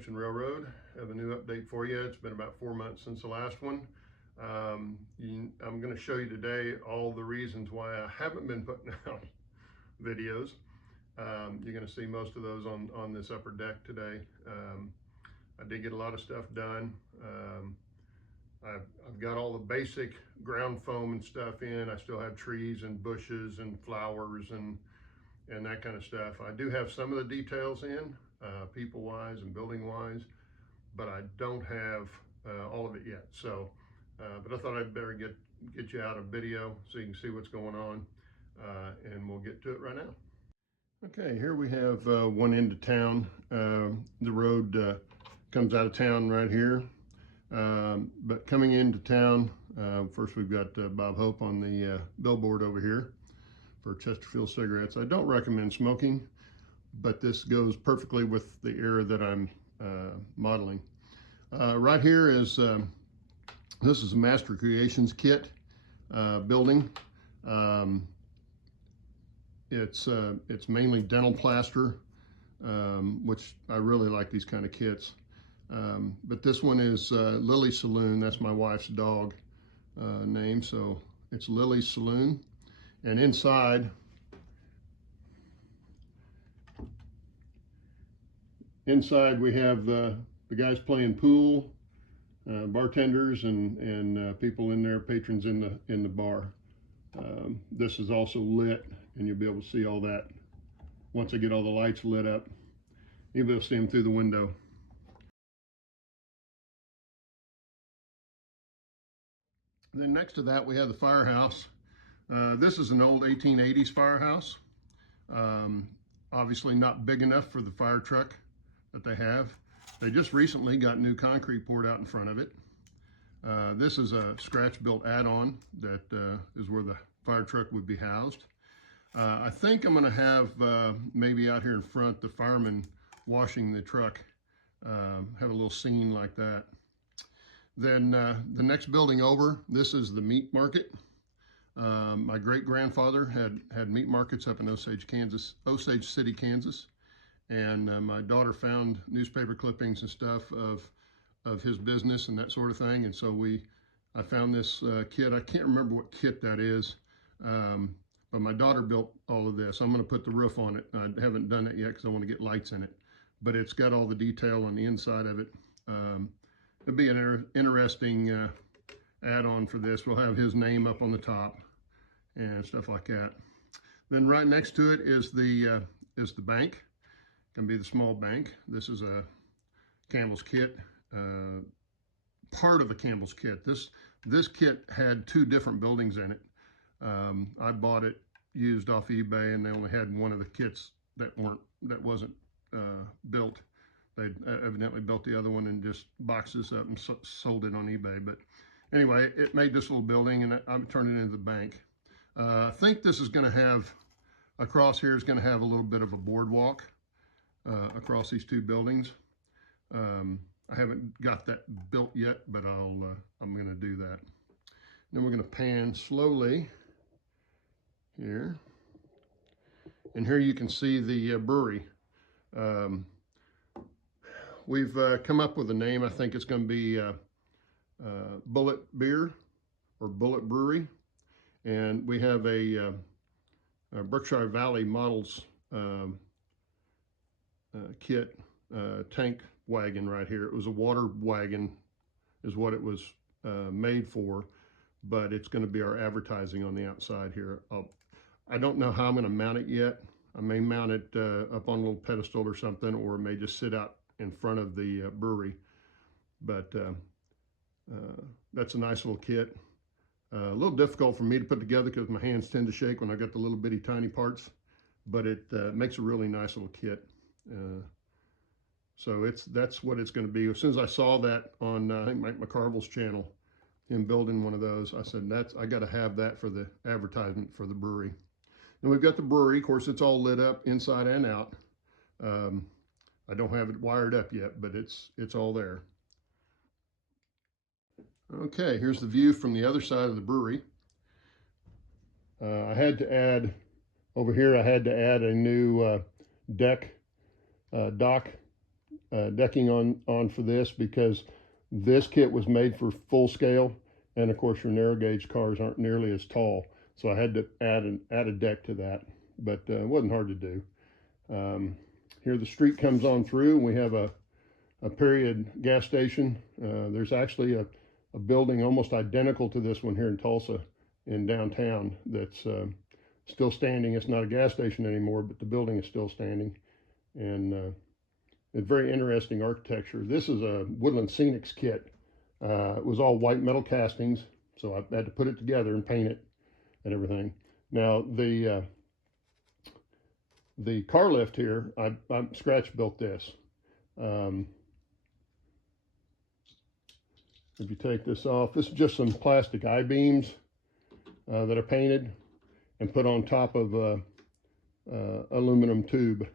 Junction Railroad. I have a new update for you. It's been about 4 months since the last one. I'm going to show you today all the reasons why I haven't been putting out videos. You're going to see most of those on this upper deck today. I did get a lot of stuff done. I've got all the basic ground foam and stuff in. I still have trees and bushes and flowers and that kind of stuff. I do have some of the details in, people-wise and building-wise, but I don't have all of it yet. So, but I thought I'd better get you out a video so you can see what's going on, and we'll get to it right now. Okay, here we have one end of town. The road comes out of town right here. But coming into town, first we've got Bob Hope on the billboard over here for Chesterfield cigarettes. I don't recommend smoking, but this goes perfectly with the era that I'm modeling. Right here is, this is a Master Creations kit building. It's mainly dental plaster, which I really like these kind of kits. But this one is Lily's Saloon. That's my wife's dog name, so it's Lily's Saloon. And inside we have the guys playing pool, bartenders and people in there, patrons in the bar. This is also lit, and you'll be able to see all that once I get all the lights lit up. You'll be able to see them through the window. Then next to that we have the firehouse. This is an old 1880s firehouse. Obviously not big enough for the fire truck that they have. They just recently got new concrete poured out in front of it. This is a scratch-built add-on that is where the fire truck would be housed. I think I'm going to have maybe out here in front the firemen washing the truck, have a little scene like that. Then the next building over, this is the meat market. My great-grandfather had meat markets up in Osage City, Kansas. And my daughter found newspaper clippings and stuff of his business and that sort of thing. And so I found this kit. I can't remember what kit that is, but my daughter built all of this. I'm going to put the roof on it. I haven't done it yet because I want to get lights in it. But it's got all the detail on the inside of it. It'll be an interesting add-on for this. We'll have his name up on the top and stuff like that. Then right next to it is the bank. Can be the small bank. This is a Campbell's kit, part of the Campbell's kit. This kit had two different buildings in it. I bought it used off eBay, and they only had one of the kits that wasn't built. They evidently built the other one and just boxed this up and sold it on eBay. But anyway, it made this little building, and I'm turning it into the bank. I think this is going to have, across here is going to have a little bit of a boardwalk across these two buildings. I haven't got that built yet, but I'm going to do that. Then we're going to pan slowly here, and here you can see the brewery. We've come up with a name. I think it's going to be Bullet Beer or Bullet Brewery, and we have a Berkshire Valley Models kit tank wagon right here. It was a water wagon is what it was made for, but it's going to be our advertising on the outside here. I don't know how I'm going to mount it yet. I may mount it up on a little pedestal or something, or it may just sit out in front of the brewery. But that's a nice little kit. A little difficult for me to put together because my hands tend to shake when I got the little bitty tiny parts, but it makes a really nice little kit. So that's what it's going to be. As soon as I saw that on I think Mike McCarville's channel, him building one of those, I said I got to have that for the advertisement for the brewery. And we've got the brewery. Of course, it's all lit up inside and out. I don't have it wired up yet, but it's all there. Okay, here's the view from the other side of the brewery. I had to add over here. I had to add a new dock decking on for this, because this kit was made for full scale, and of course your narrow gauge cars aren't nearly as tall, so I had to add a deck to that, but it wasn't hard to do. Here the street comes on through, and we have a period gas station. There's actually a building almost identical to this one here in Tulsa in downtown that's still standing. It's not a gas station anymore, but the building is still standing, and it's very interesting architecture. This is a Woodland Scenics kit. It was all white metal castings, so I had to put it together and paint it and everything. Now the car lift here, I scratch built this. If you take this off, this is just some plastic I-beams that are painted and put on top of aluminum tube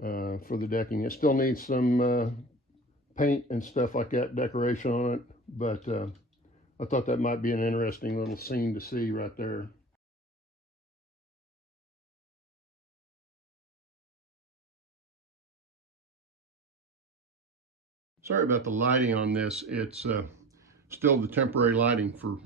for the decking. It still needs some paint and stuff like that, decoration on it, but I thought that might be an interesting little scene to see right there. Sorry about the lighting on this. It's still the temporary lighting for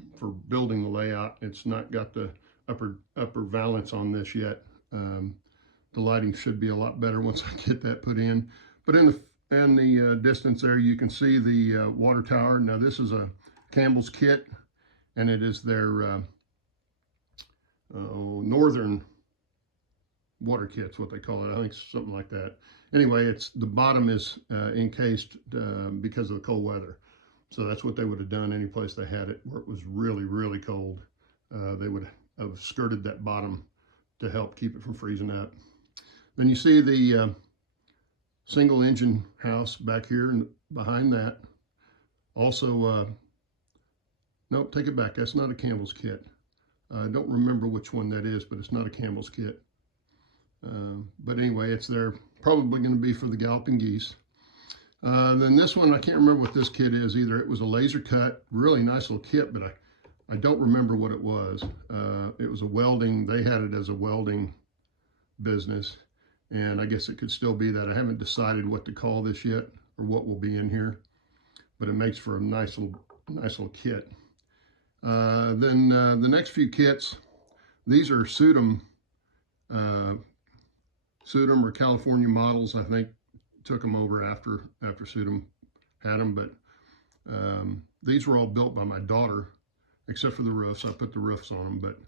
building the layout. It's not got the upper valance on this yet. The lighting should be a lot better once I get that put in. But in the distance there, you can see the water tower. Now this is a Campbell's kit, and it is their northern water kit's what they call it. I think something like that. Anyway, the bottom is encased because of the cold weather. So that's what they would have done any place they had it where it was really, really cold. They would have skirted that bottom to help keep it from freezing up. Then you see the single engine house back here and behind that. Also, no, take it back. That's not a Campbell's kit. I don't remember which one that is, but it's not a Campbell's kit. But anyway, it's there, probably going to be for the galloping geese. Then this one, I can't remember what this kit is either. It was a laser cut, really nice little kit, but I don't remember what it was. It was a welding, they had it as a welding business, and I guess it could still be that. I haven't decided what to call this yet or what will be in here, but it makes for a nice little kit. Then the next few kits, these are Sudum or California models. I think took them over after Sudum had them, but these were all built by my daughter, except for the roofs. I put the roofs on them, but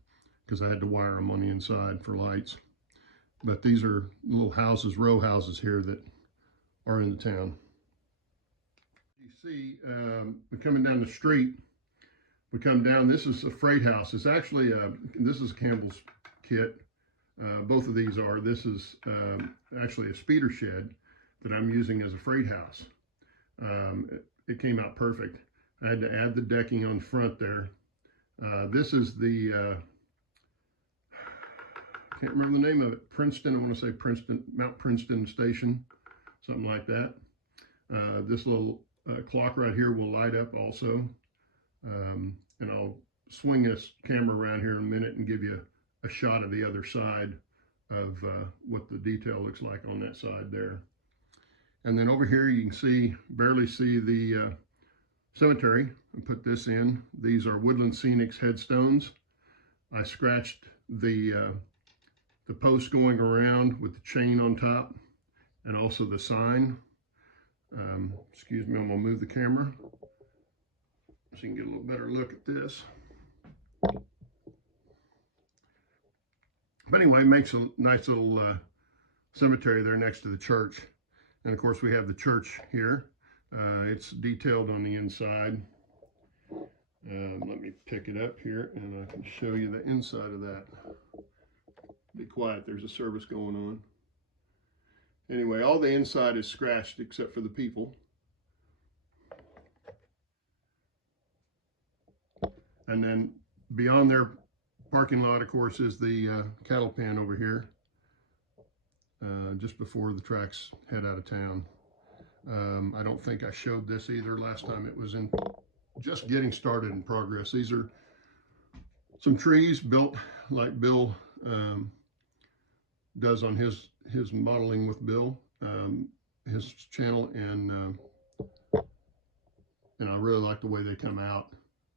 because I had to wire them on the inside for lights. But these are little houses, row houses here that are in the town. You see, we're coming down the street. We come down, this is a freight house. It's actually, this is Campbell's kit. Both of these are. This is actually a speeder shed that I'm using as a freight house. It came out perfect. I had to add the decking on front there. This is the, can't remember the name of it, Princeton, I want to say Princeton, Mount Princeton Station, something like that. This little clock right here will light up also. And I'll swing this camera around here in a minute and give you a shot of the other side of what the detail looks like on that side there. And then over here you can barely see the cemetery. I put this in. These are Woodland Scenics headstones. I scratched the post going around with the chain on top, and also the sign. Excuse me, I'm gonna move the camera so you can get a little better look at this. But anyway, makes a nice little cemetery there next to the church. And of course we have the church here. It's detailed on the inside. Let me pick it up here and I can show you the inside of that. Be quiet, there's a service going on. Anyway, all the inside is scratched except for the people. And then beyond their parking lot, of course, is the cattle pen over here, just before the tracks head out of town. I don't think I showed this either last time. It was just getting started in progress. These are some trees built like Bill does on his modeling with Bill. his channel, and I really like the way they come out.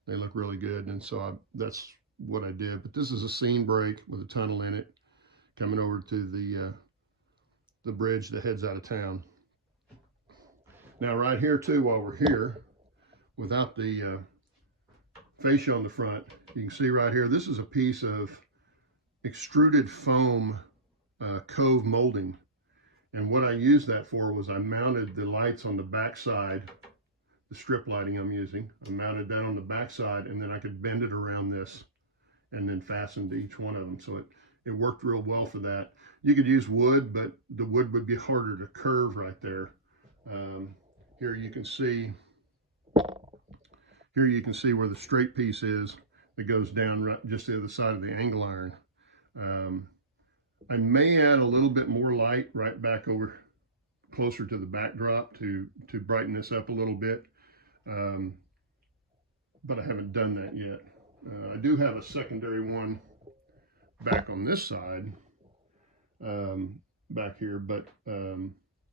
They look really good, and so that's what I did. But this is a seam break with a tunnel in it coming over to the bridge that heads out of town. Now right here too, while we're here, without the fascia on the front, you can see right here, this is a piece of extruded foam cove molding. And what I used that for was I mounted the lights on the back side, the strip lighting I'm using. I mounted that on the back side, and then I could bend it around this and then fasten to each one of them. So it worked real well for that. You could use wood, but the wood would be harder to curve right there. Here you can see where the straight piece is that goes down right just the other side of the angle iron. I may add a little bit more light right back over closer to the backdrop to brighten this up a little bit, but I haven't done that yet. I do have a secondary one back on this side, back here, but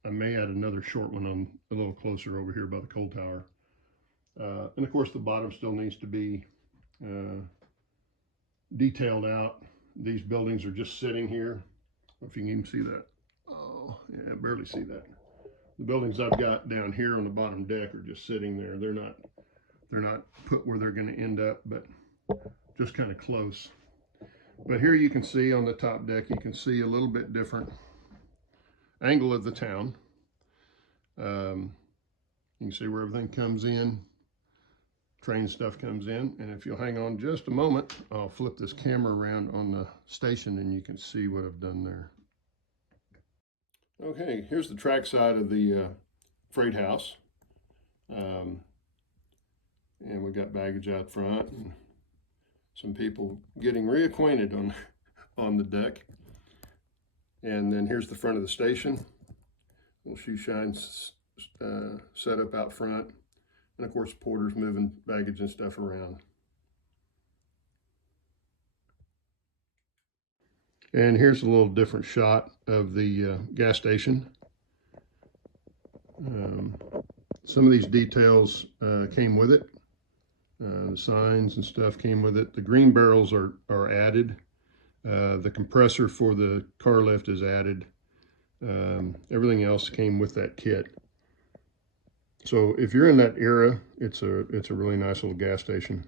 I may add another short one on a little closer over here by the coal tower. And of course the bottom still needs to be detailed out. These buildings are just sitting here. If you can even see that. Oh, yeah, I barely see that. The buildings I've got down here on the bottom deck are just sitting there. They're not put where they're going to end up, but just kind of close. But here you can see on the top deck, you can see a little bit different angle of the town. You can see where everything comes in, train stuff comes in. And if you'll hang on just a moment, I'll flip this camera around on the station and you can see what I've done there. Okay, here's the track side of the freight house. And we got baggage out front and some people getting reacquainted on the deck. And then here's the front of the station. Little shoe shine set up out front. And of course, porters moving baggage and stuff around. And here's a little different shot of the gas station. Some of these details came with it. The signs and stuff came with it. The green barrels are added. The compressor for the car lift is added. Everything else came with that kit. So if you're in that era, it's a really nice little gas station.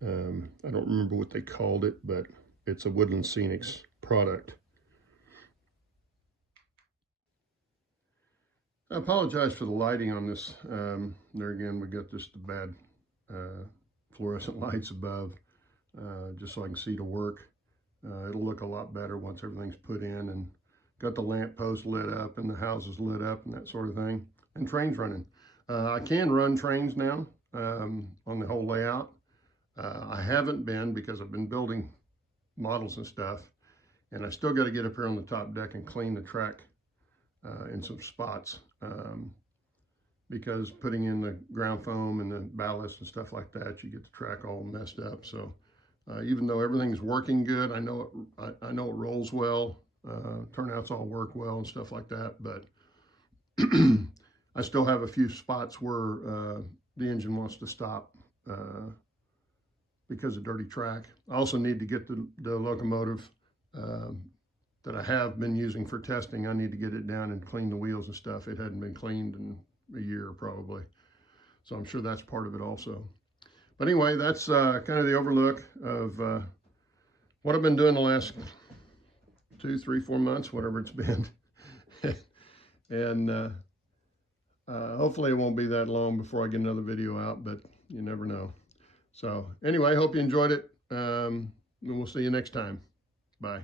I don't remember what they called it, but it's a Woodland Scenics product. I apologize for the lighting on this. There again, we got just the bad fluorescent lights above, just so I can see to work. It'll look a lot better once everything's put in and got the lamp post lit up and the houses lit up and that sort of thing, and trains running. I can run trains now on the whole layout. I haven't been because I've been building models and stuff, and I still got to get up here on the top deck and clean the track in some spots, because putting in the ground foam and the ballast and stuff like that, you get the track all messed up. So even though everything's working good, I know it rolls well, turnouts all work well and stuff like that, but I still have a few spots where the engine wants to stop because of dirty track. I also need to get the locomotive that I have been using for testing. I need to get it down and clean the wheels and stuff. It hadn't been cleaned in a year probably. So I'm sure that's part of it also. But anyway, that's kind of the overlook of what I've been doing the last 2, 3, 4 months, whatever it's been. And hopefully it won't be that long before I get another video out, but you never know. So anyway, hope you enjoyed it. And we'll see you next time. Bye.